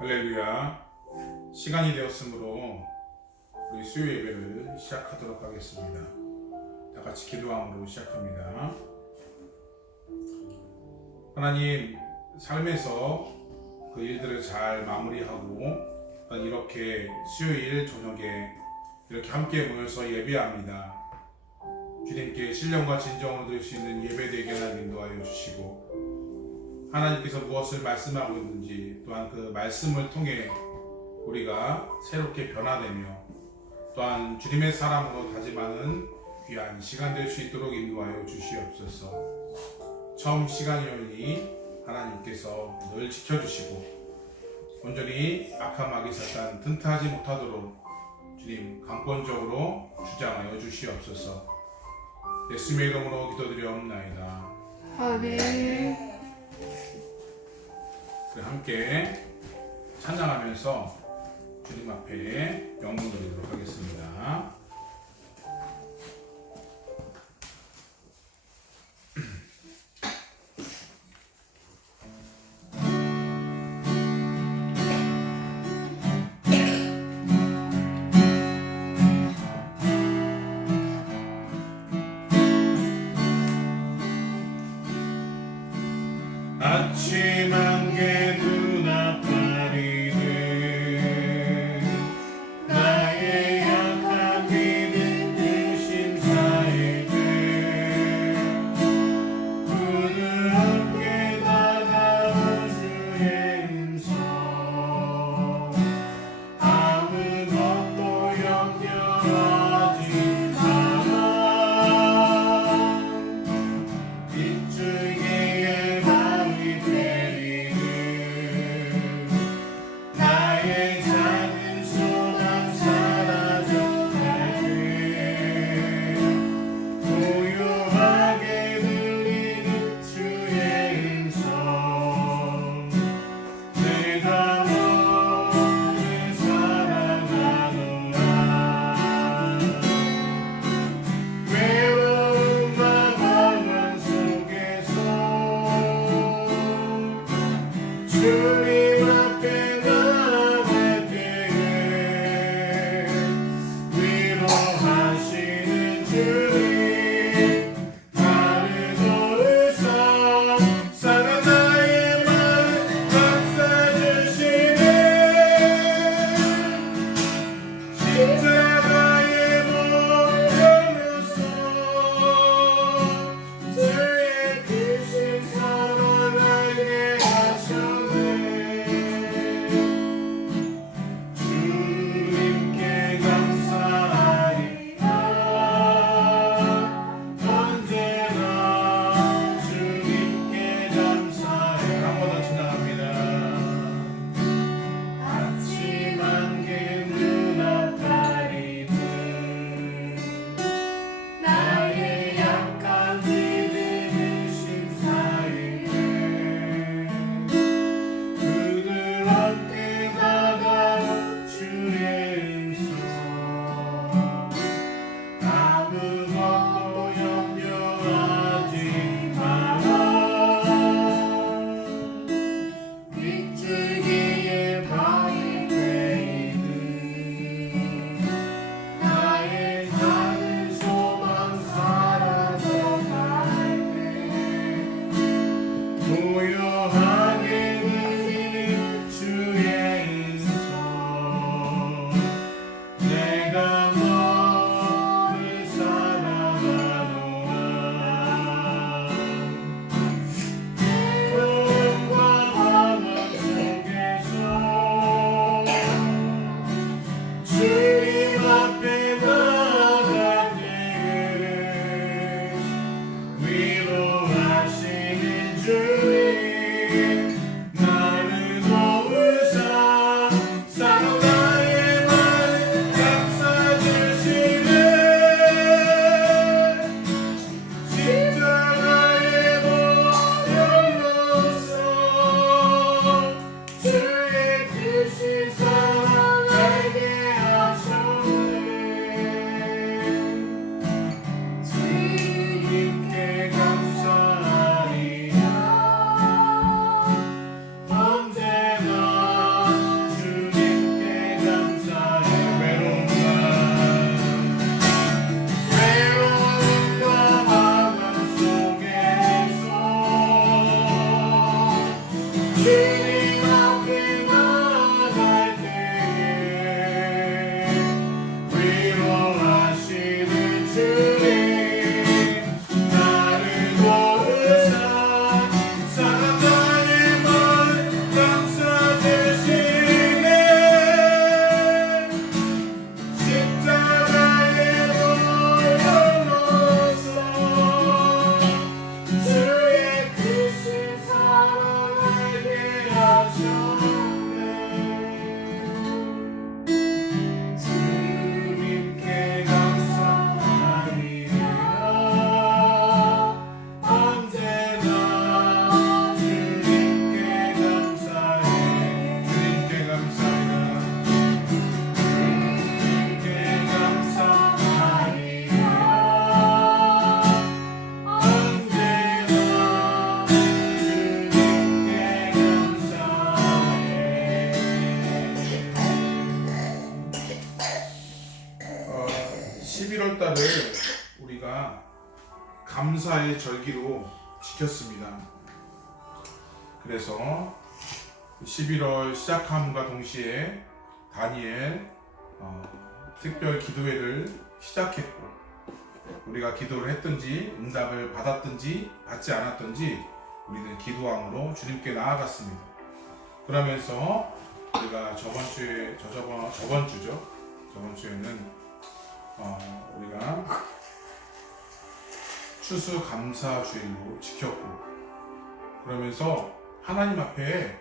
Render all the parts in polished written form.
할렐루야. 시간이 되었으므로 우리 수요 예배를 시작하도록 하겠습니다. 다 같이 기도함으로 시작합니다. 하나님, 삶에서 그 일들을 잘 마무리하고 이렇게 수요일 저녁에 이렇게 함께 모여서 예배합니다. 주님께 신령과 진정으로 드릴 수 있는 예배되게 하나님 인도하여 주시고, 하나님께서 무엇을 말씀하고 있는지 또한 그 말씀을 통해 우리가 새롭게 변화되며 또한 주님의 사람으로 다짐하는 귀한 시간 될 수 있도록 인도하여 주시옵소서. 처음 시간이오니 하나님께서 늘 지켜주시고 온전히 악한 마귀 사탄 튼튼하지 못하도록 주님 강권적으로 주장하여 주시옵소서. 예수님의 이름으로 기도드리옵나이다. 아멘. 함께 찬양하면서 주님 앞에 영광 드리도록 하겠습니다. 아침 안개 눈앞가리는 나의 약한 믿음 의심사이들 부드럽게 다가온 주의 음성 아무것도 염려하지 마라. 빗줄기에 바위 되리는 나의 작은 소망 사라져갈 때 고요하게 들리는 주의 음성 내가 너를 사랑하노라. 외로움과 방황 속에서 주님 앞에 나갈 때에 위로하시는 주님 나를 도우사 사랑 나의 마음 감싸주시네. 십자가에 못 주의 크신 사랑 알게 하셨네. 주님 앞에 나갈 때에 위로하시는 주님 나를 도우사 사랑 나의 말 감싸주시네 십자가에 올려놓으사 주의 크신 사랑을 예하셨네 주님께 감사하리라 언제나 주님께 감사해 주님께 감사해라 주님께 감사하리라 언제나 주님께 감사해 11월 달을 우리가 감사의 절기로 지켰습니다. 그래서 11월 시작함과 동시에 다니엘 특별 기도회를 시작했고 우리가 기도를 했든지 응답을 받았든지 받지 않았든지 우리는 기도함으로 주님께 나아갔습니다. 그러면서 우리가 저번 주에는 우리가 추수감사주일로 지켰고 그러면서 하나님 앞에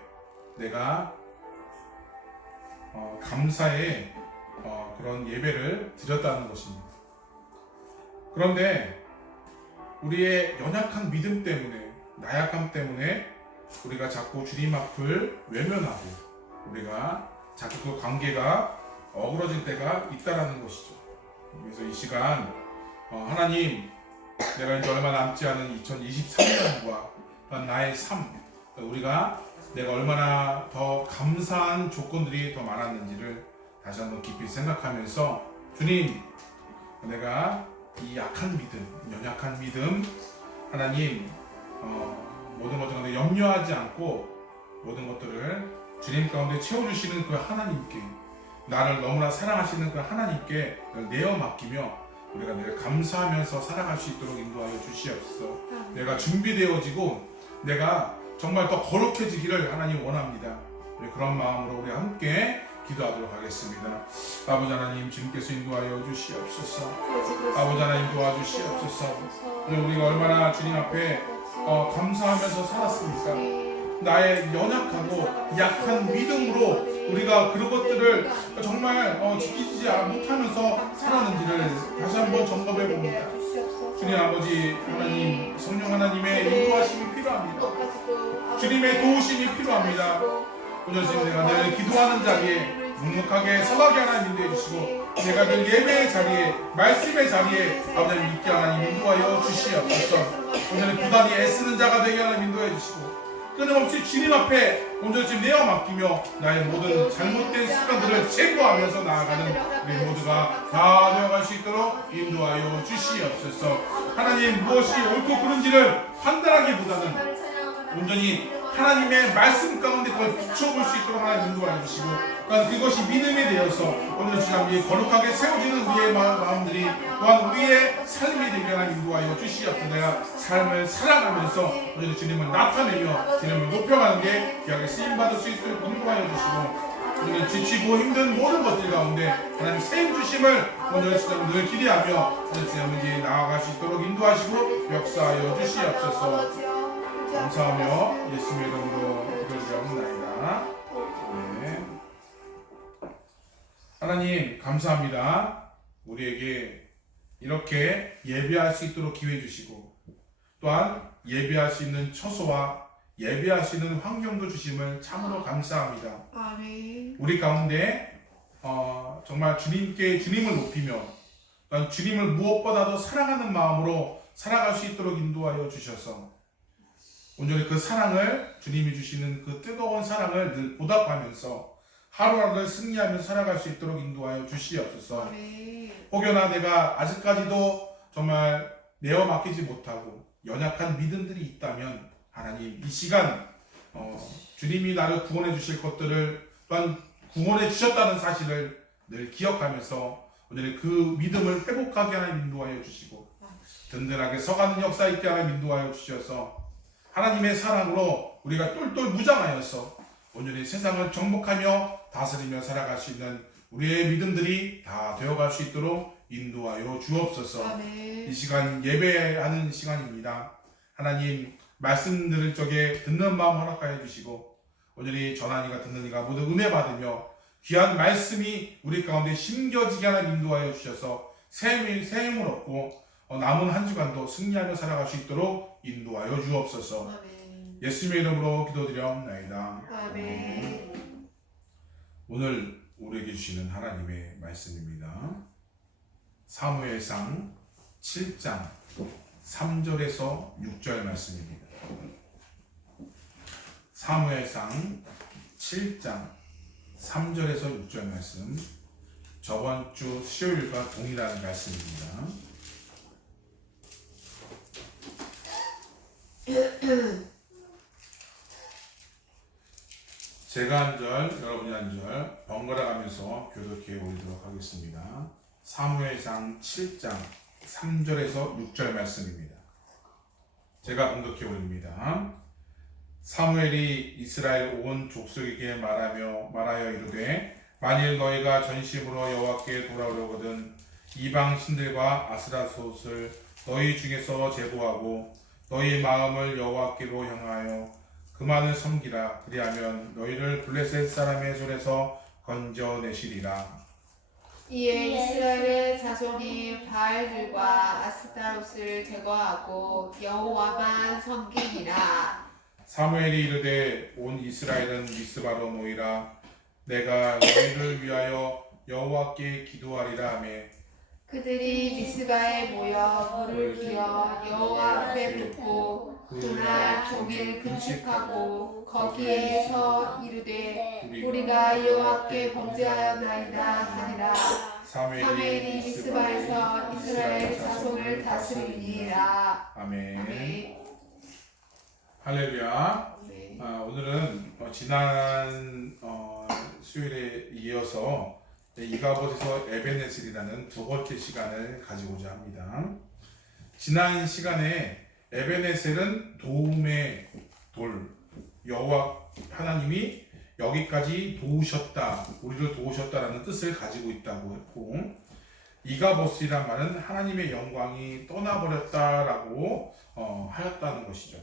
내가 감사의 그런 예배를 드렸다는 것입니다. 그런데 우리의 연약한 믿음 때문에 나약함 때문에 우리가 자꾸 주님 앞을 외면하고 우리가 자꾸 그 관계가 어그러질 때가 있다라는 것이죠. 그래서 이 시간 하나님 내가 이제 얼마 남지 않은 2023년과 나의 삶 우리가 내가 얼마나 더 감사한 조건들이 더 많았는지를 다시 한번 깊이 생각하면서 주님 내가 이 약한 믿음 연약한 믿음 하나님 모든 것들 가운데 염려하지 않고 모든 것들을 주님 가운데 채워주시는 그 하나님께 나를 너무나 사랑하시는 그 하나님께 내어 맡기며 우리가 늘 감사하면서 살아갈 수 있도록 인도하여 주시옵소서. 내가 준비되어지고 내가 정말 더 거룩해지기를 하나님 원합니다. 그런 마음으로 우리 함께 기도하도록 하겠습니다. 아버지 하나님 주님께서 인도하여 주시옵소서. 아버지 하나님 도와주시옵소서. 우리가 얼마나 주님 앞에 감사하면서 살았습니까? 나의 연약하고 약한 믿음으로 우리가 그런 것들을 정말 지키지 못하면서 살았는지를 다시 한번 점검해 봅니다. 주님 아버지 하나님 성령 하나님의 인도하심이 필요합니다. 주님의 도우심이 필요합니다. 오늘 지금 내가 늘 기도하는 자리에 묵묵하게 서가게 하나님 인도해 주시고 내가 늘 예배의 자리에 말씀의 자리에 아버지 하나님 있게 하나님 인도하여 주시옵소서. 오늘 부단히 애쓰는 자가 되게 하나님 인도해 주시고 끊임없이 주님 앞에 온전히 지금 내어 맡기며 나의 모든 잘못된 습관들을 제거하면서 나아가는 우리 모두가 다 되어갈 수 있도록 인도하여 주시옵소서. 하나님 무엇이 옳고 그른지를 판단하기보다는 온전히 하나님의 말씀 가운데 그걸 비춰볼 수 있도록 하나님 인도하여 주시고 그것이 믿음이 되어서 오늘 주님 거룩하게 세워지는 우리의 마음들이 또한 우리의 삶이 되게 하나님 인도하여 주시옵소서. 내가 삶을 살아가면서 오늘 주님을 나타내며 주님을 높여가는 게 귀하게 쓰임받을 수 있도록 인도하여 주시고 우리는 지치고 힘든 모든 것들 가운데 하나님 세임 주심을 오늘 주님 늘 기대하며 오늘 주님 나아갈 수 있도록 인도하시고 역사하여 주시옵소서. 감사하며 예수의 이름으로 기도드리옵나이다. 네. 하나님 감사합니다. 우리에게 이렇게 예배할 수 있도록 기회 주시고 또한 예배할 수 있는 처소와 예배할 수 있는 환경도 주심을 참으로 감사합니다. 아멘. 우리 가운데 정말 주님을 높이며 또한 주님을 무엇보다도 사랑하는 마음으로 살아갈 수 있도록 인도하여 주셔서 온전히 그 사랑을 주님이 주시는 그 뜨거운 사랑을 늘 보답하면서 하루하루를 승리하며 살아갈 수 있도록 인도하여 주시옵소서. 혹여나 내가 아직까지도 정말 내어 맡기지 못하고 연약한 믿음들이 있다면 하나님 이 시간 주님이 나를 구원해 주실 것들을 또한 구원해 주셨다는 사실을 늘 기억하면서 오늘 그 믿음을 회복하게 하나님 인도하여 주시고 든든하게 서가는 역사 있게 하나님 인도하여 주셔서 하나님의 사랑으로 우리가 똘똘 무장하여서 온전히 세상을 정복하며 다스리며 살아갈 수 있는 우리의 믿음들이 다 되어갈 수 있도록 인도하여 주옵소서. 아멘. 이 시간 예배하는 시간입니다. 하나님 말씀 들을 적에 듣는 마음 허락하여 주시고 온전히 전하니가 듣는이가 모두 은혜 받으며 귀한 말씀이 우리 가운데 심겨지게 하나님 인도하여 주셔서 새 힘을 얻고 남은 한 주간도 승리하며 살아갈 수 있도록 인도하여 주옵소서. 아멘. 예수님의 이름으로 기도드리옵나이다. 아멘. 오늘 우리에게 주시는 하나님의 말씀입니다. 사무엘상 7장 3절에서 6절 말씀입니다. 사무엘상 7장 3절에서 6절 말씀, 저번 주 수요일과 동일한 말씀입니다. 제가 한 절, 여러분이 한 절 번갈아 가면서 교독해 올리도록 하겠습니다. 사무엘상 7장 3절에서 6절 말씀입니다. 제가 공독해 올립니다. 사무엘이 이스라엘 온 족속에게 말하여 이르되 만일 너희가 전심으로 여호와께 돌아오려거든 이방 신들과 아스라롯을 너희 중에서 제거하고 너희 마음을 여호와께로 향하여 그만을 섬기라. 그리하면 너희를 블레셋 사람의 손에서 건져내시리라. 이에 이스라엘의 자손이 바알들과 아스타롯을 제거하고 여호와만 섬기니라. 사무엘이 이르되 온 이스라엘은 미스바로 모이라. 내가 너희를 위하여 여호와께 기도하리라 하며 그들이 미스바에 모여 물을 기어 여호와 앞에 붓고 그날 종일 금식하고 거기에서 이르되 우리가 여호와께 범죄하였나이다 하니라. 사무엘이 미스바에서 이스라엘 자손을 다스리니라. 아멘. 아멘. 할렐루야. 아멘. 오늘은 지난 수요일에 이어서 이가봇에서 에베네셀이라는 두 번째 시간을 가지고자 합니다. 지난 시간에 에베네셀은 도움의 돌, 여호와 하나님이 여기까지 도우셨다, 우리를 도우셨다라는 뜻을 가지고 있다고 했고, 이가봇이란 말은 하나님의 영광이 떠나버렸다라고 하였다는 것이죠.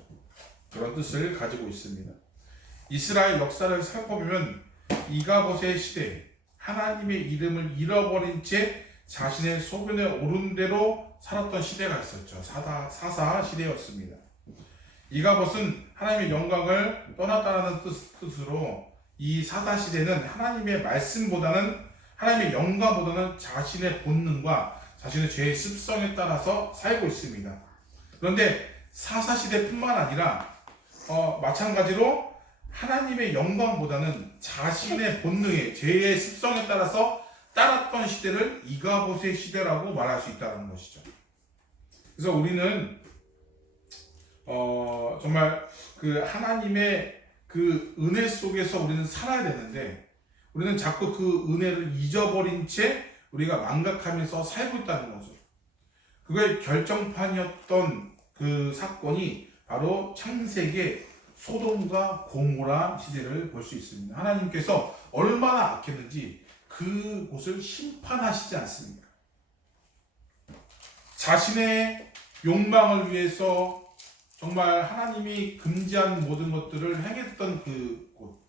그런 뜻을 가지고 있습니다. 이스라엘 역사를 살펴보면 이가봇의 시대, 하나님의 이름을 잃어버린 채 자신의 소변에 오른 대로 살았던 시대가 있었죠. 사사 시대였습니다. 이가봇은 하나님의 영광을 떠났다는 뜻으로 이 사사 시대는 하나님의 말씀보다는 하나님의 영광보다는 자신의 본능과 자신의 죄의 습성에 따라서 살고 있습니다. 그런데 사사 시대뿐만 아니라 마찬가지로 하나님의 영광보다는 자신의 본능의 죄의 습성에 따라서 따랐던 시대를 이가봇의 시대라고 말할 수 있다는 것이죠. 그래서 우리는 정말 그 하나님의 그 은혜 속에서 우리는 살아야 되는데 우리는 자꾸 그 은혜를 잊어버린 채 우리가 망각하면서 살고 있다는 거죠. 그거의 결정판이었던 그 사건이 바로 창세기 소돔과 고모라 시대를 볼 수 있습니다. 하나님께서 얼마나 악했는지 그곳을 심판하시지 않습니까? 자신의 욕망을 위해서 정말 하나님이 금지한 모든 것들을 행했던 그곳,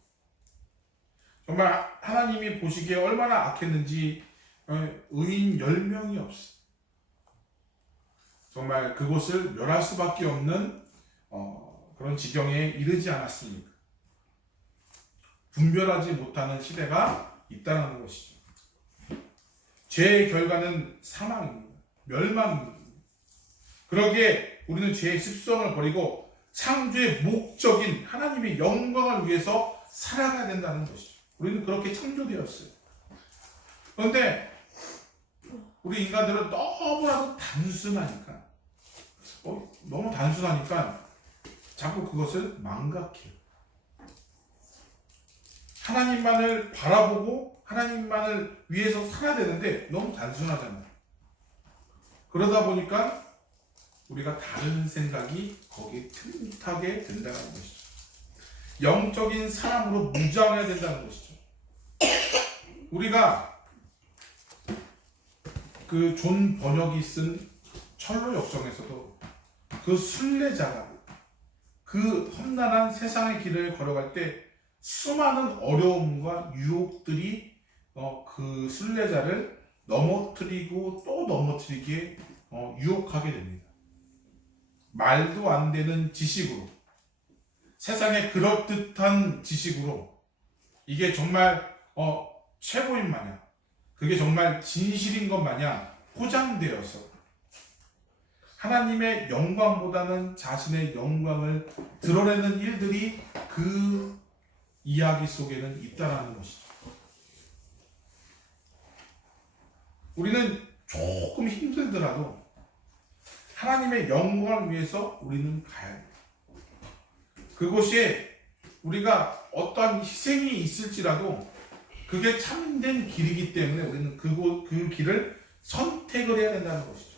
정말 하나님이 보시기에 얼마나 악했는지 의인 10명이 없어. 정말 그곳을 멸할 수밖에 없는 그런 지경에 이르지 않았습니까? 분별하지 못하는 시대가 있다는 것이죠. 죄의 결과는 사망입니다. 멸망입니다. 그러기에 우리는 죄의 습성을 버리고 창조의 목적인 하나님의 영광을 위해서 살아가야 된다는 것이죠. 우리는 그렇게 창조되었어요. 그런데 우리 인간들은 너무나도 단순하니까 너무 단순하니까 자꾸 그것을 망각해요. 하나님만을 바라보고 하나님만을 위해서 살아야 되는데 너무 단순하잖아요. 그러다 보니까 우리가 다른 생각이 거기에 틈타게 된다는 것이죠. 영적인 사람으로 무장해야 된다는 것이죠. 우리가 그 존 번역이 쓴 철로 역정에서도 그 순례자가 그 험난한 세상의 길을 걸어갈 때 수많은 어려움과 유혹들이 그 순례자를 넘어뜨리고 또 넘어뜨리기에 유혹하게 됩니다. 말도 안 되는 지식으로, 세상의 그럴듯한 지식으로, 이게 정말 최고인 마냥, 그게 정말 진실인 것 마냥 포장되어서 하나님의 영광보다는 자신의 영광을 드러내는 일들이 그 이야기 속에는 있다라는 것이죠. 우리는 조금 힘들더라도 하나님의 영광을 위해서 우리는 가야 해요. 그곳에 우리가 어떠한 희생이 있을지라도 그게 참된 길이기 때문에 우리는 그 길을 선택을 해야 된다는 것이죠.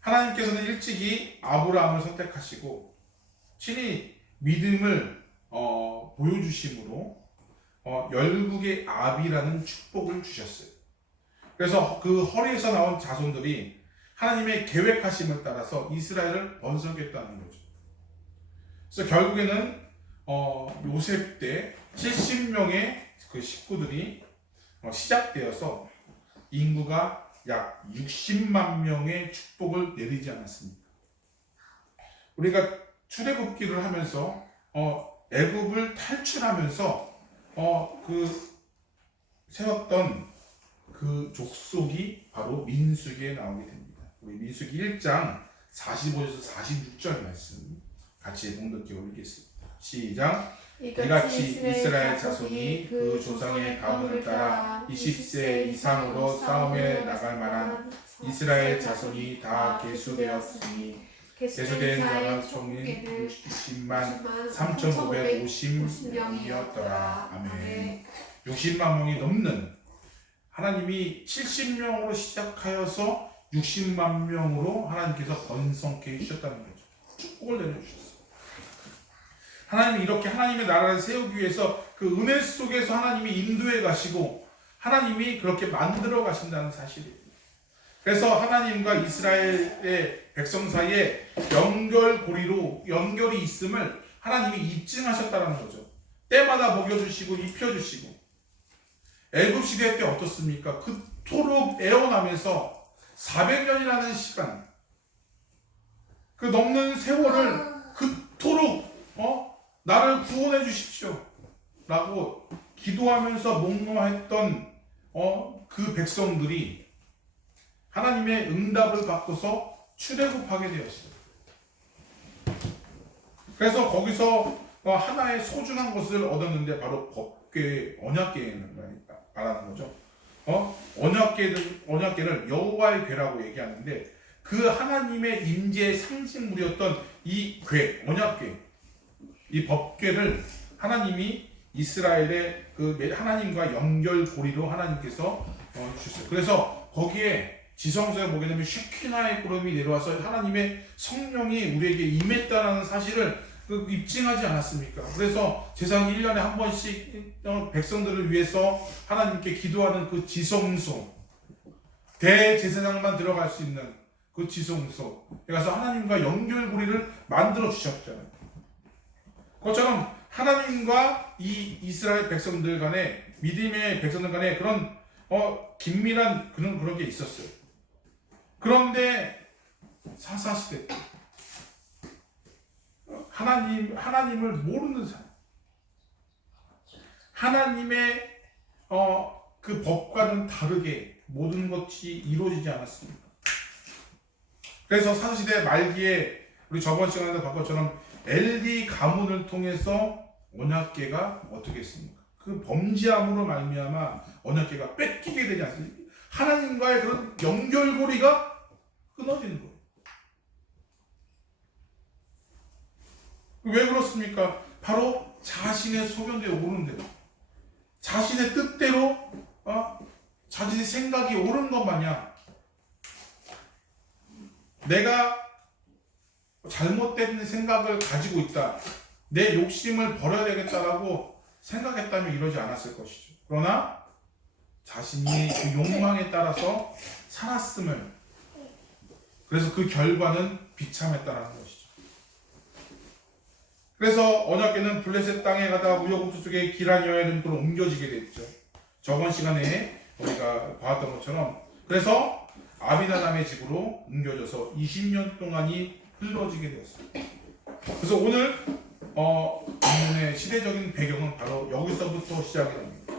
하나님께서는 일찍이 아브라함을 선택하시고 친히 믿음을 보여주심으로 열국의 아비라는 축복을 주셨어요. 그래서 그 허리에서 나온 자손들이 하나님의 계획하심을 따라서 이스라엘을 번성했다는 거죠. 그래서 결국에는 요셉 때 70명의 그 식구들이 시작되어서 인구가 약 60만 명의 축복을 내리지 않았습니까? 우리가 출애굽기를 하면서 애굽을 탈출하면서 그 세웠던 그 족속이 바로 민수기에 나오게 됩니다. 우리 민수기 1장 45에서 46절 말씀 같이 봉독기로 읽겠습니다. 시작. 이같이 이스라엘 자손이 그 조상의 가문을 따라 20세 이상으로 싸움에 나갈 만한 이스라엘 자손이 다 계수되었으니 계수된 자가 총인 60만 3,550명이었더라. 아멘. 60만 명이 넘는, 하나님이 70명으로 시작하여서 60만 명으로 하나님께서 번성케 해주셨다는 거죠. 축복을 내려주셨어요. 하나님이 이렇게 하나님의 나라를 세우기 위해서 그 은혜 속에서 하나님이 인도해 가시고 하나님이 그렇게 만들어 가신다는 사실이에요. 그래서 하나님과 이스라엘의 백성 사이에 연결이 있음을 하나님이 입증하셨다는 거죠. 때마다 먹여주시고 입혀주시고. 애굽 시대 때 어떻습니까? 그토록 애원하면서 400년이라는 시간, 그 넘는 세월을 그토록 나를 구원해 주십시오 라고 기도하면서 목마했던 그 백성들이 하나님의 응답을 받고서 출애굽하게 되었어요. 그래서 거기서 하나의 소중한 것을 얻었는데 바로 법궤, 언약궤를 말하는 거죠. 언약궤를 여호와의 궤라고 얘기하는데 그 하나님의 임재의 상징물이었던 이 궤, 언약궤, 이 법궤를 하나님이 이스라엘의 그 하나님과 연결고리로 하나님께서 주셨어요. 그래서 거기에 지성소에 보게 되면 쉐키나의 구름이 내려와서 하나님의 성령이 우리에게 임했다는 사실을 입증하지 않았습니까? 그래서 제사장 1년에 한 번씩 백성들을 위해서 하나님께 기도하는 그 지성소, 대제사장만 들어갈 수 있는 그 지성소, 그래서 하나님과 연결고리를 만들어 주셨잖아요. 그것처럼 하나님과 이 이스라엘 백성들 간에, 믿음의 백성들 간에 그런 긴밀한 그런 게 있었어요. 그런데 사사시대 때 하나님을 모르는 사람, 하나님의 그 법과는 다르게 모든 것이 이루어지지 않았습니다. 그래서 사사시대 말기에 우리 저번 시간에도 봤던 것처럼 엘리 가문을 통해서 언약궤가 어떻게 했습니까? 그 범죄함으로 말미암아 언약궤가 뺏기게 되지 않습니까? 하나님과의 그런 연결고리가 끊어지는 거예요. 왜 그렇습니까? 바로 자신의 소견대로 옳은 대로, 자신의 뜻대로, 자신의 생각이 옳은 것 마냥 내가 잘못된 생각을 가지고 있다, 내 욕심을 버려야 되겠다라고 생각했다면 이러지 않았을 것이죠. 그러나 자신이 그 욕망에 따라서 살았음을, 그래서 그 결과는 비참했다는 것이죠. 그래서 언약궤는 블레셋 땅에 가다가 우여곡절 속에 길한 여행으로 옮겨지게 됐죠. 저번 시간에 우리가 봤던 것처럼, 그래서 아비나담의 집으로 옮겨져서 20년 동안이 흘러지게 되었어요. 그래서 오늘 본문의 시대적인 배경은 바로 여기서부터 시작이 됩니다.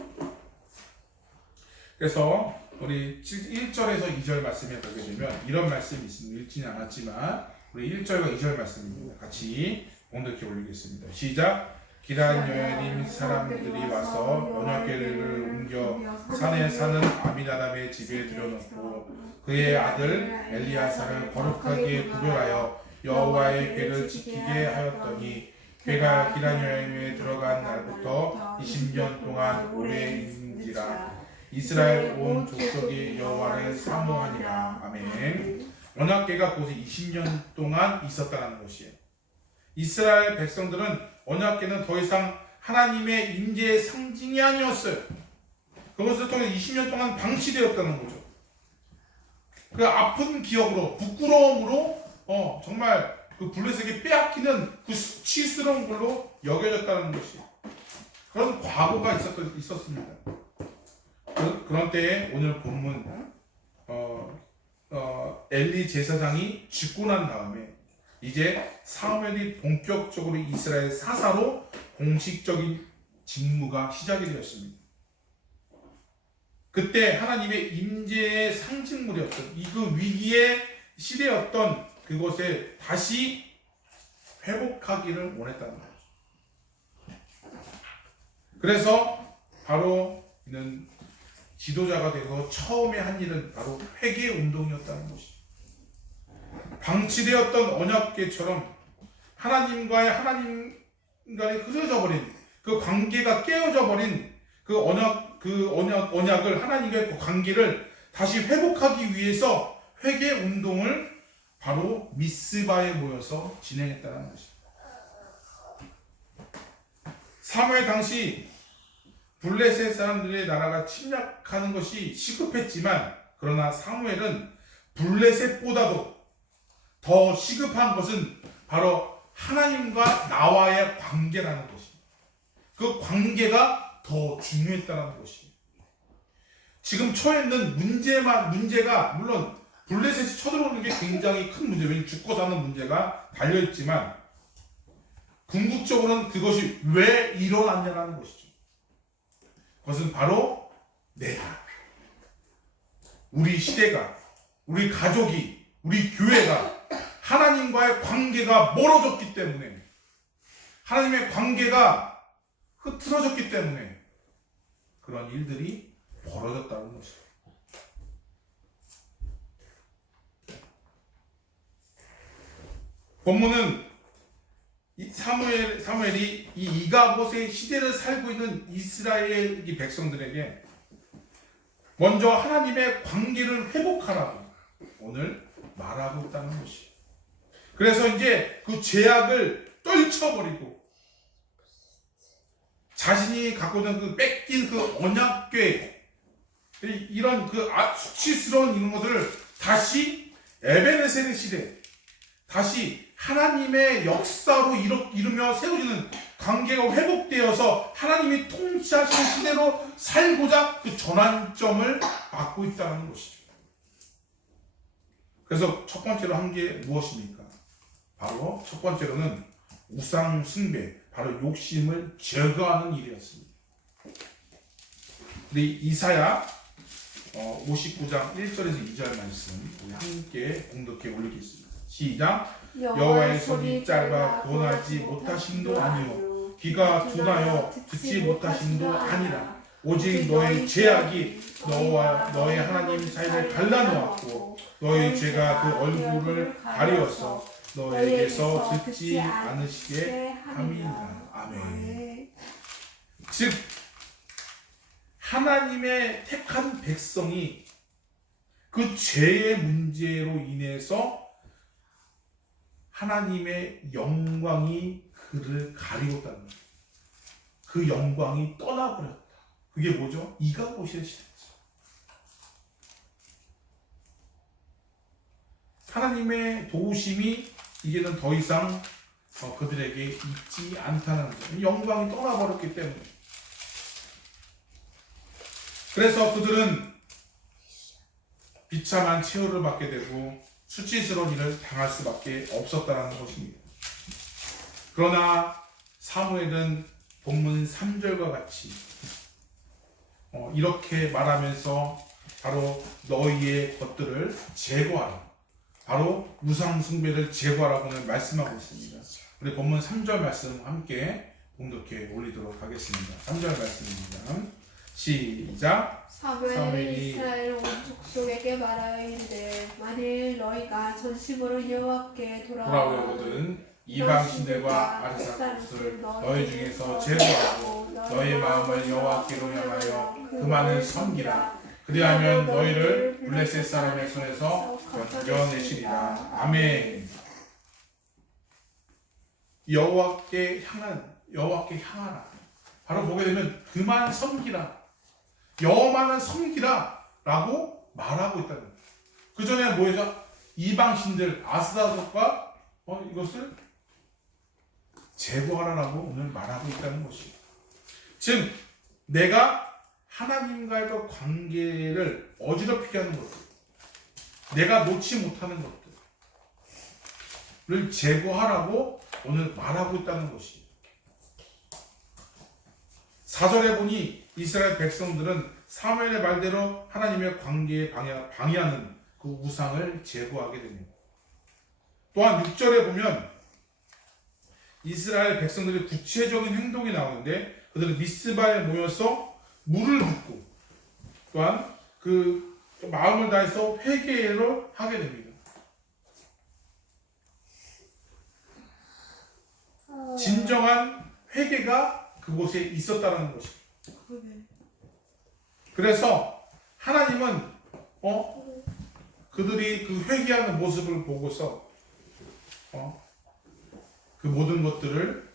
그래서 우리 1절에서 2절 말씀에 보게 되면 이런 말씀이 있습니다. 읽지는 않았지만 우리 1절과 2절 말씀입니다. 같이 공독해 올리겠습니다. 시작. 기란 여인임 사람들이 와서 언약궤를 옮겨 산에 사는 아비나답의 집에 들여놓고 그의 아들 엘리야사를 거룩하게 구별하여 여호와의 궤를 지키게 하였더니 궤가 기란 여인에 들어간 날부터 20년 동안 오래인지라 이스라엘 온 족속이 여호와를 사모하니라. 아멘. 언약궤가 그곳에 20년 동안 있었다는 것이에요. 이스라엘 백성들은 언약궤는 더 이상 하나님의 임재의 상징이 아니었어요. 그것을 통해 20년 동안 방치되었다는 거죠. 그 아픈 기억으로, 부끄러움으로 정말 그 블레셋에게 빼앗기는 그 수치스러운 걸로 여겨졌다는 것이, 그런 과거가 있었습니다. 그런 때에 오늘 본문 엘리 제사장이 죽고 난 다음에 이제 사무엘이 본격적으로 이스라엘 사사로 공식적인 직무가 시작이 되었습니다. 그때 하나님의 임재의 상징물이었던 이 그 위기의 시대였던 그것에 다시 회복하기를 원했다는 거죠. 그래서 바로 이는 지도자가 되고 처음에 한 일은 바로 회개 운동이었다는 것이죠. 방치되었던 언약궤처럼 하나님 간에 흐려져 버린 그 관계가 깨어져 버린 그 언약을, 하나님과의 그 관계를 다시 회복하기 위해서 회개 운동을 바로 미스바에 모여서 진행했다는 것입니다. 사무엘 당시 블레셋 사람들의 나라가 침략하는 것이 시급했지만, 그러나 사무엘은 블레셋보다도 더 시급한 것은 바로 하나님과 나와의 관계라는 것입니다. 그 관계가 더 중요했다는 것입니다. 지금 처했는 문제가 물론 블레셋이 쳐들어오는 게 굉장히 큰 문제, 왜냐하면 죽고 사는 문제가 달려있지만 궁극적으로는 그것이 왜 일어났냐는 것이죠. 그것은 바로 내가, 우리 시대가, 우리 가족이, 우리 교회가 하나님과의 관계가 멀어졌기 때문에, 하나님의 관계가 흐트러졌기 때문에 그런 일들이 벌어졌다는 것이죠. 본문은 사무엘이 이 이가봇의 시대를 살고 있는 이스라엘 백성들에게 먼저 하나님의 관계를 회복하라고 오늘 말하고 있다는 것이에요. 그래서 이제 그 죄악을 떨쳐버리고 자신이 갖고 있는 그 뺏긴 그 언약궤, 이런 그 수치스러운 이런 것들을 다시 에베네셀의 시대, 다시 하나님의 역사로 이루며 세워지는 관계가 회복되어서 하나님이 통치하시는 시대로 살고자 그 전환점을 받고 있다는 것이죠. 그래서 첫 번째로 한 게 무엇입니까? 바로 첫 번째로는 우상 숭배, 바로 욕심을 제거하는 일이었습니다. 우리 이사야 59장 1절에서 2절 말씀 우리 함께 공독해 올리겠습니다. 시작. 여호와의 손이 짧아 구원하지 못하심도 아니요 귀가 둔하여 듣지 못하심도 아니라 오직 너의 죄악이 너와 너의 하나님 사이를 갈라놓았고 너의 죄가 그 얼굴을 가리웠어 너에게서 듣지 않으시게 함이니라. 아멘. 즉 하나님의 택한 백성이 그 죄의 문제로 인해서 하나님의 영광이 그를 가리웠다는 거예요. 그 영광이 떠나버렸다. 그게 뭐죠? 이가봇이었어요. 하나님의 도우심이 이제는 더 이상 그들에게 있지 않다는 거죠. 영광이 떠나버렸기 때문에. 그래서 그들은 비참한 최후를 받게 되고 수치스러운 일을 당할 수밖에 없었다는 것입니다. 그러나 사무엘은 본문 3절과 같이 이렇게 말하면서 바로 너희의 것들을 제거하라. 바로 우상 숭배를 제거하라고는 말씀하고 있습니다. 우리 본문 3절 말씀 함께 봉독해 올리도록 하겠습니다. 3절 말씀입니다. 시작. 사무엘이 이스라엘 온 족속에게 말하여 이르되 만일 너희가 전심으로 여호와께 돌아오거든 이방 신들과 아르사롯을 너희 중에서 제거하고 너희 마음을 여호와께로 향하여 그만을 섬기라. 그리하면 너희를 블레셋 사람의 손에서 건져내시리라. 아멘. 여호와께 향하라. 바로 보게 되면 그만 섬기라. 여호와만 섬기라 라고 말하고 있다는 거예요. 그 전에 뭐죠? 이방신들 아스다롯과 이것을 제거하라라고 오늘 말하고 있다는 것이에요. 즉 내가 하나님과의 그 관계를 어지럽히게 하는 것들, 내가 놓지 못하는 것들을 제거하라고 오늘 말하고 있다는 것이에요. 4절에 보니 이스라엘 백성들은 사무엘의 말대로 하나님의 관계에 방해하는 그 우상을 제거하게 됩니다. 또한 6절에 보면 이스라엘 백성들의 구체적인 행동이 나오는데 그들은 미스바에 모여서 물을 붓고 또한 그 마음을 다해서 회개를 하게 됩니다. 진정한 회개가 그곳에 있었다는 것입니다. 그래서 하나님은 그들이 그 회개하는 모습을 보고서 그 모든 것들을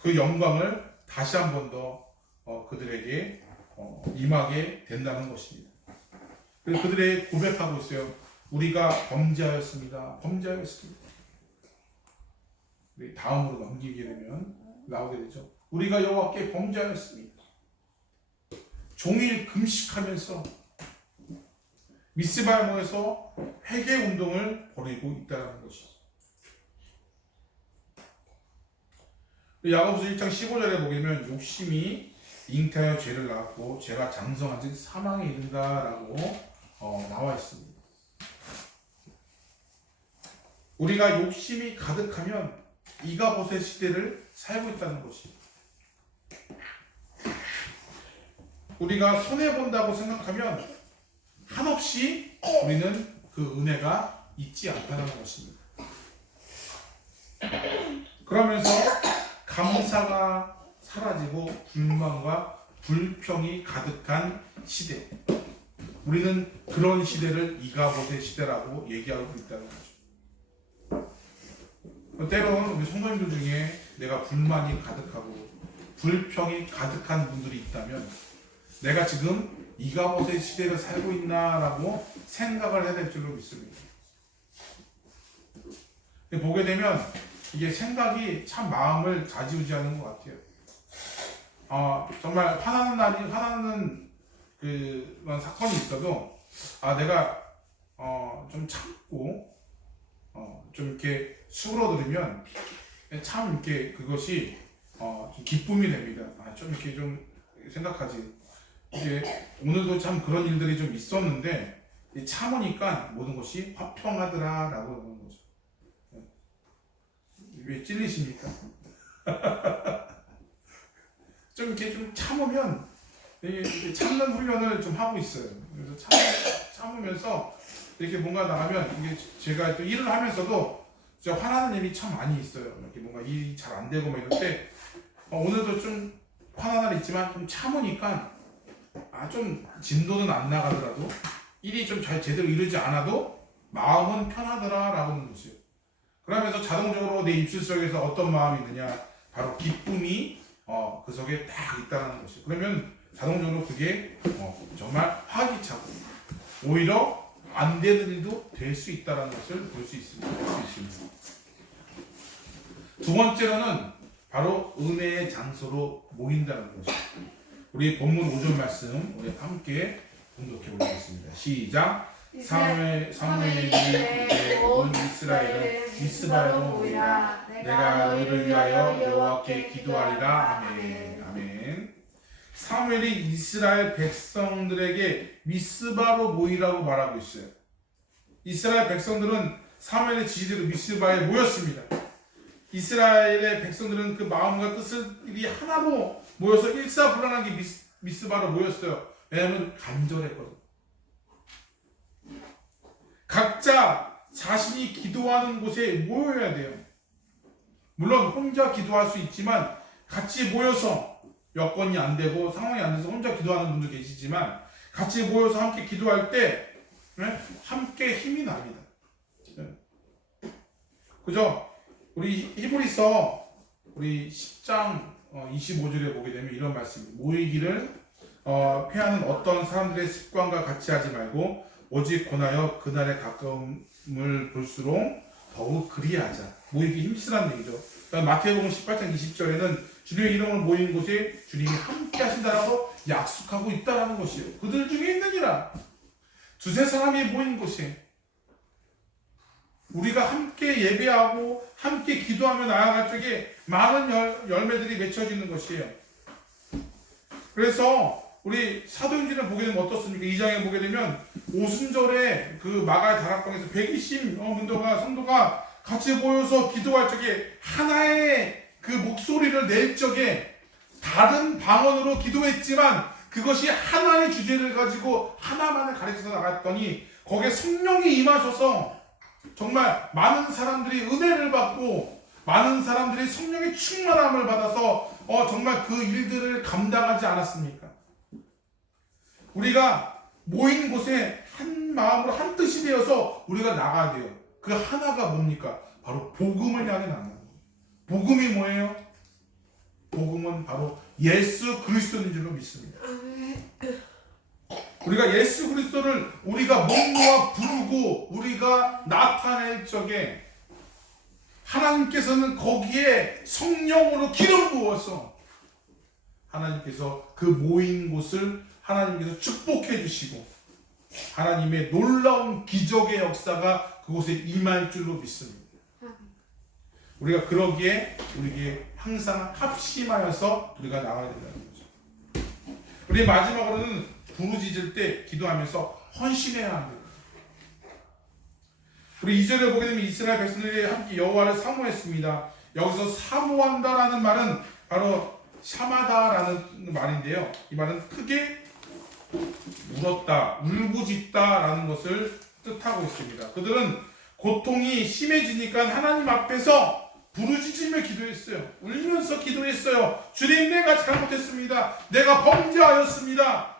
그 영광을 다시 한 번 더 그들에게 임하게 된다는 것입니다. 그리고 그들의 고백하고 있어요. 우리가 범죄하였습니다. 다음으로 넘기게 되면 나오게 되죠. 우리가 여호와께 범죄하였습니다. 종일 금식하면서 미스바에 모여서 회개 운동을 벌이고 있다는 것이죠. 야고보서 1장 15절에 보면 욕심이 잉태하여 죄를 낳았고 죄가 장성한 즉 사망에 이른다라고 나와 있습니다. 우리가 욕심이 가득하면 이가봇의 시대를 살고 있다는 것입니다. 우리가 손해본다고 생각하면 한없이 우리는 그 은혜가 있지 않다는 것입니다. 그러면서 감사가 사라지고 불만과 불평이 가득한 시대, 우리는 그런 시대를 이가봇의 시대라고 얘기하고 있다는 거죠. 때로는 우리 성도님들 중에 내가 불만이 가득하고 불평이 가득한 분들이 있다면 내가 지금 이가봇의 시대를 살고 있나라고 생각을 해야 될 줄로 믿습니다. 보게 되면 이게 생각이 참 마음을 좌지우지하는 것 같아요. 정말 화나는 그런 사건이 있어도 내가 좀 참고 좀 이렇게 수그러들으면 참 이렇게 그것이 좀 기쁨이 됩니다. 좀 이렇게 좀 생각하지. 이게 오늘도 참 그런 일들이 좀 있었는데 참으니까 모든 것이 화평하더라라고 하는 거죠. 왜 찔리십니까? 좀 이렇게 좀 참으면 참는 훈련을 좀 하고 있어요. 그래서 참으면서 이렇게 뭔가 나가면 이게 제가 또 일을 하면서도 진짜 화나는 일이 참 많이 있어요. 이렇게 뭔가 일이 잘 안 되고 막 이럴 때 오늘도 좀 화난 날 있지만 좀 참으니까 좀 진도는 안 나가더라도 일이 좀 잘 제대로 이루지 않아도 마음은 편하더라라고 하는 거죠. 그러면서 자동적으로 내 입술 속에서 어떤 마음이 있느냐, 바로 기쁨이 그 속에 딱 있다는 것이. 그러면 자동적으로 그게 정말 활기차고 오히려 안 되는 일도 될 수 있다는 것을 볼 수 있습니다. 두 번째로는 바로 은혜의 장소로 모인다는 것입니다. 우리 본문 5절 말씀 우리 함께 공독해 보겠습니다. 시작. 사무엘이 이르되 온 이스라엘은 미스바로 모이라. 내가 너희를 위하여 여호와께 기도하리라. 아멘. 아멘. 사무엘이 이스라엘 백성들에게 미스바로 모이라고 말하고 있어요. 이스라엘 백성들은 사무엘의 지시대로 미스바에 모였습니다. 이스라엘의 백성들은 그 마음과 뜻이 하나로 모여서 일사불란하게 미스바로 모였어요. 왜냐하면 간절했거든요. 각자 자신이 기도하는 곳에 모여야 돼요. 물론 혼자 기도할 수 있지만 같이 모여서, 여건이 안 되고 상황이 안 돼서 혼자 기도하는 분도 계시지만 같이 모여서 함께 기도할 때 함께 힘이 납니다. 그죠? 우리 히브리서 우리 10장 25절에 보게 되면 이런 말씀이, 모이기를 패하는 어떤 사람들의 습관과 같이 하지 말고 오직 권하여 그날의 가까움을 볼수록 더욱 그리하자. 모이기 힘쓰라는 얘기죠. 마태복음 18장 20절에는 주님의 이름으로 모인 곳에 주님이 함께 하신다라고 약속하고 있다라는 것이에요. 그들 중에 있느니라. 두세 사람이 모인 곳에 우리가 함께 예배하고 함께 기도하며 나아갈 적에 많은 열매들이 맺혀지는 것이에요. 그래서 우리 사도행전을 보게 되면 어떻습니까? 2장에 보게 되면 오순절에 그 마가의 다락방에서 120 성도가 같이 모여서 기도할 적에 하나의 그 목소리를 낼 적에 다른 방언으로 기도했지만 그것이 하나의 주제를 가지고 하나만을 가르쳐서 나갔더니 거기에 성령이 임하셔서 정말 많은 사람들이 은혜를 받고 많은 사람들이 성령의 충만함을 받아서 정말 그 일들을 감당하지 않았습니까? 우리가 모인 곳에 한 마음으로 한 뜻이 되어서 우리가 나가야 돼요. 그 하나가 뭡니까? 바로 복음을 향해 나가는 거예요. 복음이 뭐예요? 복음은 바로 예수 그리스도인 줄로 믿습니다. 우리가 예수 그리스도를 우리가 몸으로 부르고 우리가 나타낼 적에 하나님께서는 거기에 성령으로 기름 부어서 하나님께서 그 모인 곳을 하나님께서 축복해 주시고 하나님의 놀라운 기적의 역사가 그곳에 임할 줄로 믿습니다. 우리가 그러기에 우리에게 항상 합심하여서 우리가 나가야 된다는 거죠. 우리 마지막으로는 부르짖을 때 기도하면서 헌신해야 합니다. 우리 2절에 보게 되면 이스라엘 백성들이 함께 여호와를 사모했습니다. 여기서 사모한다라는 말은 바로 샤마다라는 말인데요. 이 말은 크게 울었다, 울부짖다라는 것을 뜻하고 있습니다. 그들은 고통이 심해지니까 하나님 앞에서 부르짖으며 기도했어요. 울면서 기도했어요. 주님, 내가 잘못했습니다. 내가 범죄하였습니다.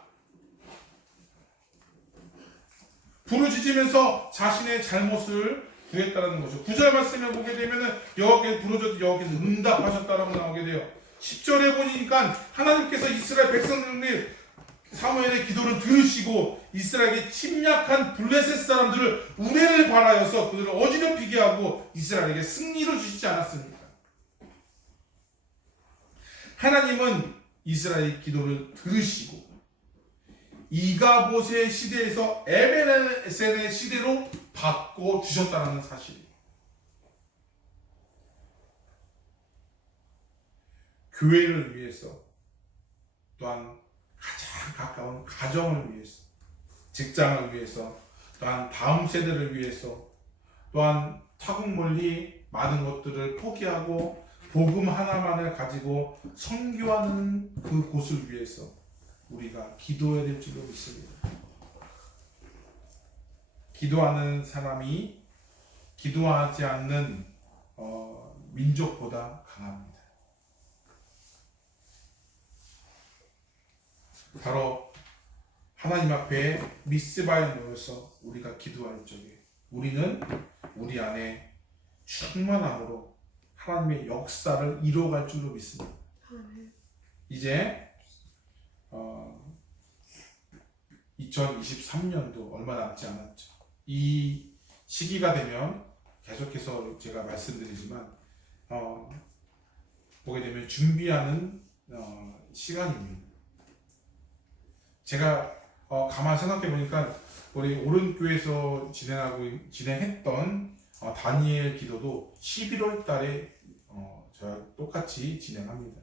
부르짖으면서 자신의 잘못을 구했다는 거죠. 9절 말씀에 보게 되면 여호와께 부르짖어 여호와께서 응답하셨다라고 나오게 돼요. 10절에 보니까 하나님께서 이스라엘 백성들의 사무엘의 기도를 들으시고 이스라엘에게 침략한 블레셋 사람들을 우레를 바라여서 그들을 어지럽히게 하고 이스라엘에게 승리를 주시지 않았습니까? 하나님은 이스라엘의 기도를 들으시고 이가봇의 시대에서 에베네셀의 시대로 바꿔주셨다는 사실이에요. 교회를 위해서 또한 가장 가까운 가정을 위해서, 직장을 위해서, 또한 다음 세대를 위해서, 또한 타국 멀리 많은 것들을 포기하고 복음 하나만을 가지고 선교하는 그 곳을 위해서 우리가 기도해야 될 줄로 믿습니다. 기도하는 사람이 기도하지 않는 민족보다 강합니다. 바로 하나님 앞에 미스바에 모여서 우리가 기도할 적에 우리는 우리 안에 충만함으로 하나님의 역사를 이루어갈 줄로 믿습니다. 이제 2023년도 얼마 남지 않았죠. 이 시기가 되면 계속해서 제가 말씀드리지만 보게 되면 준비하는 시간입니다. 제가 가만 생각해 보니까 우리 오른교에서 진행했던 다니엘 기도도 11월 달에 저와 똑같이 진행합니다.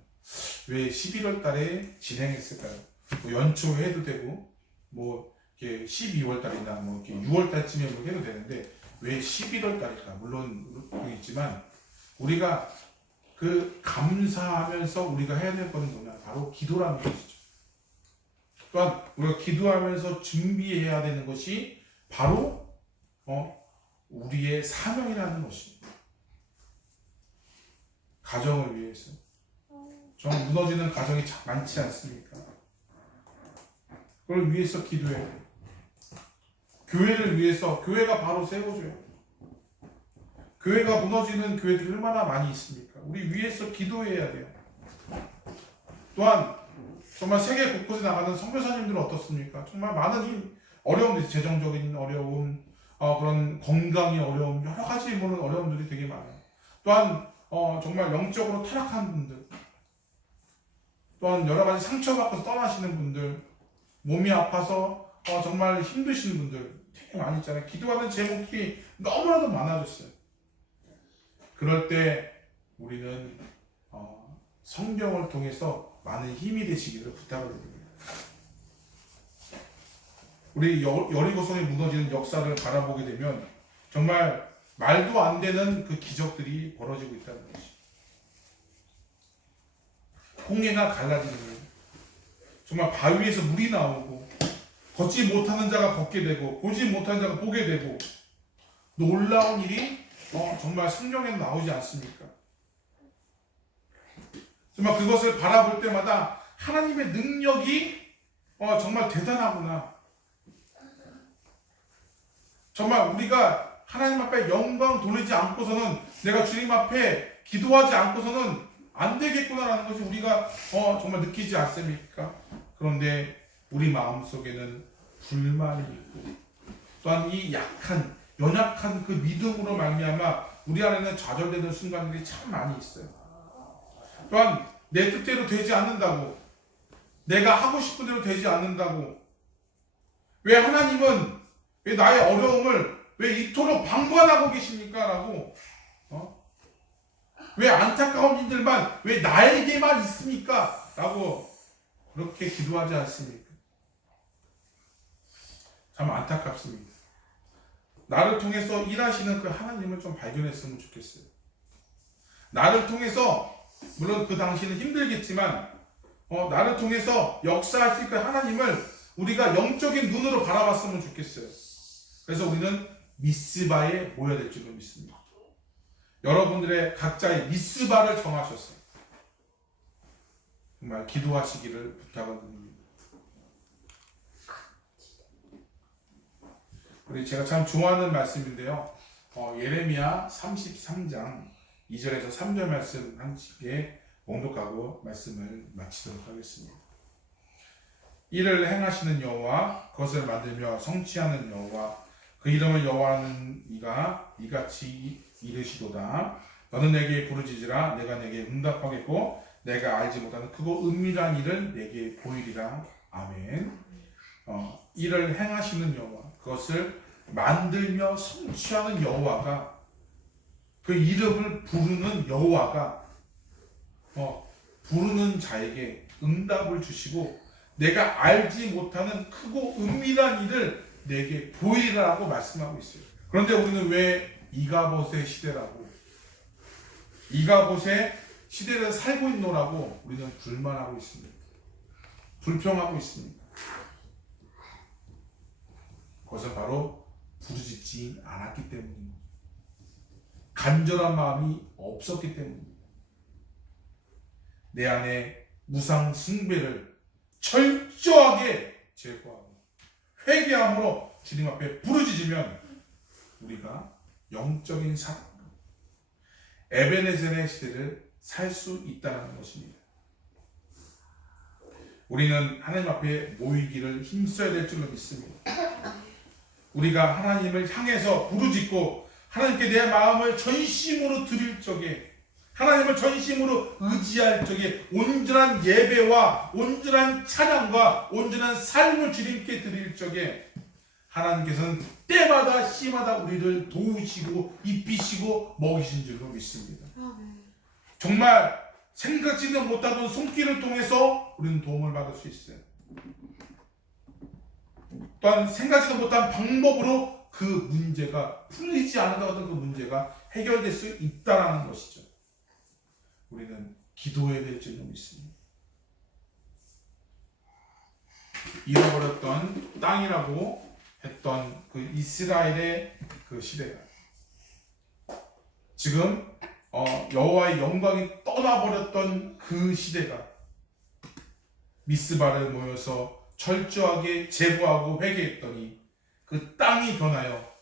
왜 11월 달에 진행했을까요? 뭐 연초에 해도 되고 뭐 이렇게 12월 달이나 뭐 이렇게 6월 달쯤에 뭐 해도 되는데 왜 11월 달일까? 물론 있지만 우리가 그 감사하면서 우리가 해야 될 것은 뭐냐? 바로 기도라는 것이죠. 또한 우리가 기도하면서 준비해야 되는 것이 바로 우리의 사명이라는 것입니다. 가정을 위해서. 정말 무너지는 가정이 많지 않습니까? 그걸 위해서 기도해야 돼요. 교회를 위해서, 교회가 바로 세워줘요. 교회가 무너지는 교회들이 얼마나 많이 있습니까? 우리 위해서 기도해야 돼요. 또한 정말 세계 곳곳에 나가는 선교사님들은 어떻습니까? 정말 많은 어려움들이, 재정적인 어려움, 그런 건강의 어려움, 여러 가지 보는 어려움들이 되게 많아요. 또한 정말 영적으로 타락한 분들, 또한 여러 가지 상처받고 떠나시는 분들, 몸이 아파서 정말 힘드신 분들 되게 많이 있잖아요. 기도하는 제목이 너무나도 많아졌어요. 그럴 때 우리는 성경을 통해서 많은 힘이 되시기를 부탁을 드립니다. 우리 여리고성이 무너지는 역사를 바라보게 되면 정말 말도 안 되는 그 기적들이 벌어지고 있다는 것이. 홍해가 갈라지는 거예요. 정말 바위에서 물이 나오고 걷지 못하는 자가 걷게 되고 보지 못하는 자가 보게 되고 놀라운 일이 정말 성경에 나오지 않습니까? 정말 그것을 바라볼 때마다 하나님의 능력이 정말 대단하구나. 정말 우리가 하나님 앞에 영광 돌리지 않고서는, 내가 주님 앞에 기도하지 않고서는 안 되겠구나라는 것이 우리가 정말 느끼지 않습니까? 그런데 우리 마음속에는 불만이 있고 또한 이 연약한 그 믿음으로 말미암아 우리 안에는 좌절되는 순간들이 참 많이 있어요. 또한 내 뜻대로 되지 않는다고, 내가 하고 싶은 대로 되지 않는다고, 왜 하나님은 왜 나의 어려움을 왜 이토록 방관하고 계십니까? 라고 왜 안타까운 일들만 왜 나에게만 있습니까? 라고 그렇게 기도하지 않습니까? 참 안타깝습니다. 나를 통해서 일하시는 그 하나님을 좀 발견했으면 좋겠어요. 나를 통해서, 물론 그 당시는 힘들겠지만 나를 통해서 역사하실 그 하나님을 우리가 영적인 눈으로 바라봤으면 좋겠어요. 그래서 우리는 미스바에 모여야 될 줄로 믿습니다. 여러분들의 각자의 미스바를 정하셨어요. 정말 기도하시기를 부탁을 드립니다. 우리 제가 참 좋아하는 말씀인데요. 예레미야 33장 2절에서 3절 말씀 함께 봉독하고 말씀을 마치도록 하겠습니다. 이를 행하시는 여호와, 그것을 만들며 성취하는 여호와, 그 이름을 여호와는 이가 이같이 이르시도다. 너는 내게 부르짖으라. 내가 내게 응답하겠고 내가 알지 못하는 크고 은밀한 일을 내게 보이리라. 아멘. 이를 행하시는 여호와, 그것을 만들며 성취하는 여호와가, 그 이름을 부르는 여호와가 부르는 자에게 응답을 주시고 내가 알지 못하는 크고 은밀한 일을 내게 보이라고 말씀하고 있어요. 그런데 우리는 왜 이가봇의 시대라고, 이가봇의 시대를 살고 있노라고 우리는 불만하고 있습니다. 불평하고 있습니다. 그것은 바로 부르짖지 않았기 때문입니다. 간절한 마음이 없었기 때문입니다. 내 안에 우상 숭배를 철저하게 제거하고 회개함으로 주님 앞에 부르짖으면 우리가 영적인 삶, 에베네셀의 시대를 살 수 있다는 것입니다. 우리는 하나님 앞에 모이기를 힘써야 될 줄로 믿습니다. 우리가 하나님을 향해서 부르짖고 하나님께 내 마음을 전심으로 드릴 적에, 하나님을 전심으로 의지할 적에 온전한 예배와 온전한 찬양과 온전한 삶을 주님께 드릴 적에 하나님께서는 때마다 씨마다 우리를 도우시고 입히시고 먹이신 줄로 믿습니다. 정말 생각지도 못하던 손길을 통해서 우리는 도움을 받을 수 있어요. 또한 생각지도 못한 방법으로 그 문제가 풀리지 않았던 그 문제가 해결될 수 있다는 것이죠. 우리는 기도해야 될 줄로 믿습니다. 잃어버렸던 땅이라고 했던 그 이스라엘의 그 시대가 지금 여호와의 영광이 떠나버렸던 그 시대가 미스바를 모여서 철저하게 제거하고 회개했더니 그 땅이 변하여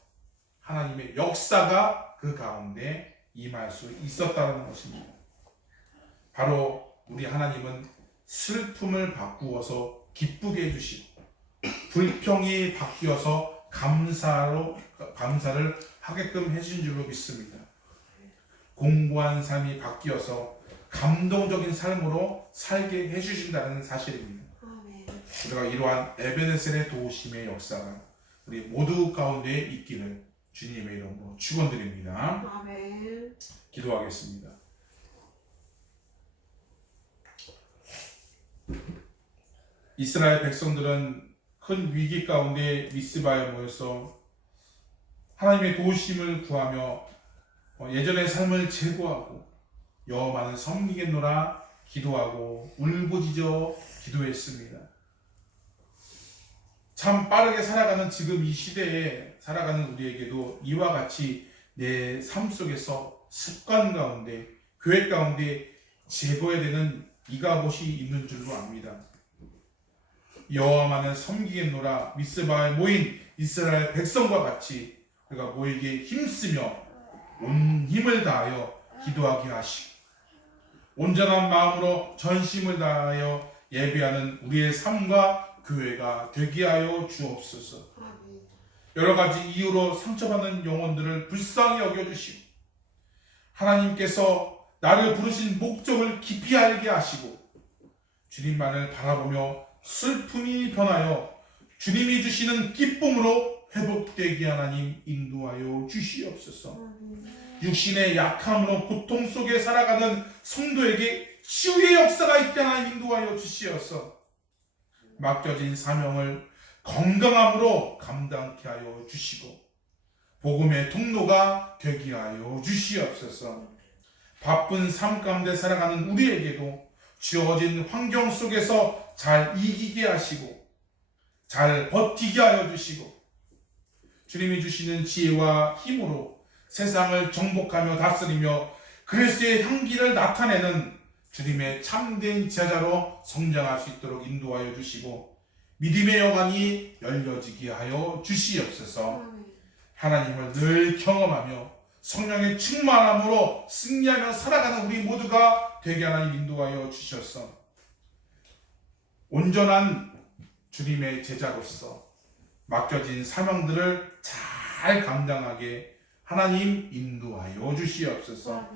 하나님의 역사가 그 가운데 임할 수 있었다는 것입니다. 바로 우리 하나님은 슬픔을 바꾸어서 기쁘게 해주시고 불평이 바뀌어서 감사를 하게끔 해주신 줄로 믿습니다. 공고한 삶이 바뀌어서 감동적인 삶으로 살게 해주신다는 사실입니다. 우리가 이러한 에베네셀의 도우심의 역사가 우리 모두 가운데 있기를 주님의 이름으로 축원드립니다. 아멘. 기도하겠습니다. 이스라엘 백성들은 큰 위기 가운데 미스바에 모여서 하나님의 도우심을 구하며 예전의 삶을 제고하고 여호와만을 섬기겠노라 기도하고 울부짖어 기도했습니다. 참 빠르게 살아가는 지금 이 시대에 살아가는 우리에게도 이와 같이 내 삶 속에서 습관 가운데 교회 가운데 제거해야 되는 이가봇이 있는 줄로 압니다. 여호와만을 섬기겠노라 미스바에 모인 이스라엘 백성과 같이 우리가 모이기에 힘쓰며 온 힘을 다하여 기도하게 하시고 온전한 마음으로 전심을 다하여 예배하는 우리의 삶과 교회가 되게 하여 주옵소서. 여러 가지 이유로 상처받는 영혼들을 불쌍히 여겨주시고 하나님께서 나를 부르신 목적을 깊이 알게 하시고 주님만을 바라보며 슬픔이 변하여 주님이 주시는 기쁨으로 회복되게 하나님 인도하여 주시옵소서. 육신의 약함으로 고통 속에 살아가는 성도에게 치유의 역사가 있게 하나님 인도하여 주시옵소서. 맡겨진 사명을 건강함으로 감당케 하여 주시고 복음의 통로가 되게 하여 주시옵소서. 바쁜 삶 가운데 살아가는 우리에게도 주어진 환경 속에서 잘 이기게 하시고 잘 버티게 하여 주시고 주님이 주시는 지혜와 힘으로 세상을 정복하며 다스리며 그리스도의 향기를 나타내는 주님의 참된 제자로 성장할 수 있도록 인도하여 주시고 믿음의 영안이 열려지게 하여 주시옵소서. 하나님을 늘 경험하며 성령의 충만함으로 승리하며 살아가는 우리 모두가 되게 하나님 인도하여 주셔서 온전한 주님의 제자로서 맡겨진 사명들을 잘 감당하게 하나님 인도하여 주시옵소서.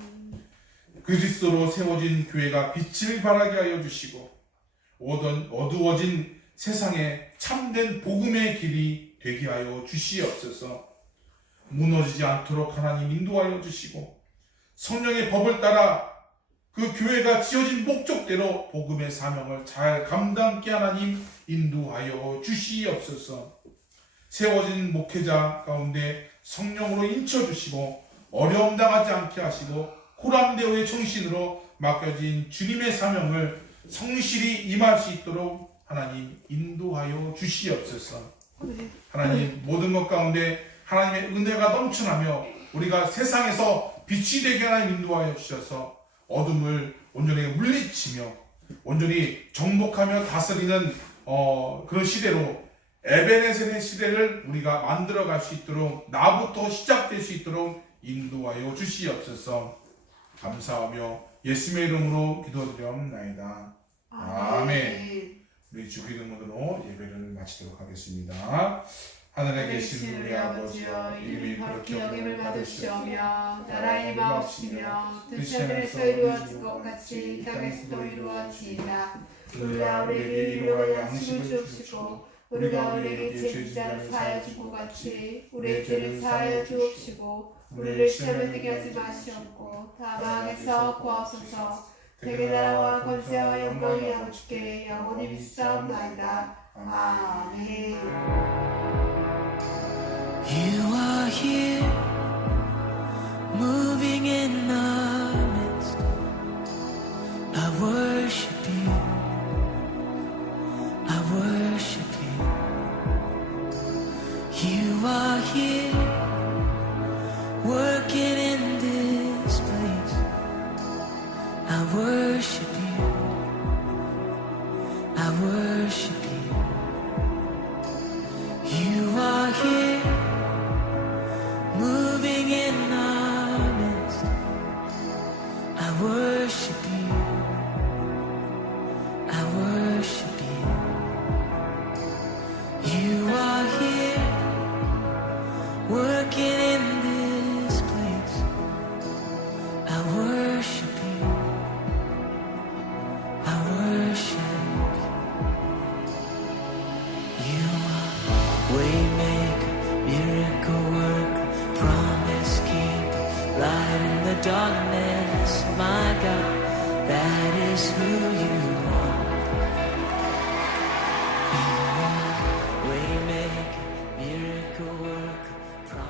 그리스도로 세워진 교회가 빛을 발하게 하여 주시고 어두워진 세상에 참된 복음의 길이 되게 하여 주시옵소서. 무너지지 않도록 하나님 인도하여 주시고 성령의 법을 따라 그 교회가 지어진 목적대로 복음의 사명을 잘 감당케 하나님 인도하여 주시옵소서. 세워진 목회자 가운데 성령으로 인쳐주시고 어려움 당하지 않게 하시고 고람대오의 정신으로 맡겨진 주님의 사명을 성실히 임할 수 있도록 하나님 인도하여 주시옵소서. 하나님 모든 것 가운데 하나님의 은혜가 넘쳐나며 우리가 세상에서 빛이 되게 하나님 인도하여 주셔서 어둠을 온전히 물리치며 온전히 정복하며 다스리는 그런 시대로 에베네셀의 시대를 우리가 만들어갈 수 있도록 나부터 시작될 수 있도록 인도하여 주시옵소서. 감사하며 예수님의 이름으로 기도드리옵나이다. 아멘. 우리 주기도문으로 예배를 마치도록 하겠습니다. 하늘에 계신 우리 아버지여, 이름이 거룩히 여김을 받으시오며 나라의 임하옵시며 뜻이 하늘에서 이루어진 것 같이 땅에서도 이루어지이다. 우리가 우리에게 일용할 양식을 주옵시고 우리가 우리에게 죄진 자를 사하여 준 것 같이 우리의 죄를 사하여 주옵시고 우리를 시험에 들게 하지 마시옵고 다만 악에서 구하옵소서. 대개 나라와 권세와 영광이 아버지께 영원히 있사옵나이다. 아멘. You are here, moving in our midst. I worship you. I worship you. You are here, working in this place. I worship you. I worship you. You are here, moving in our midst. I worship you.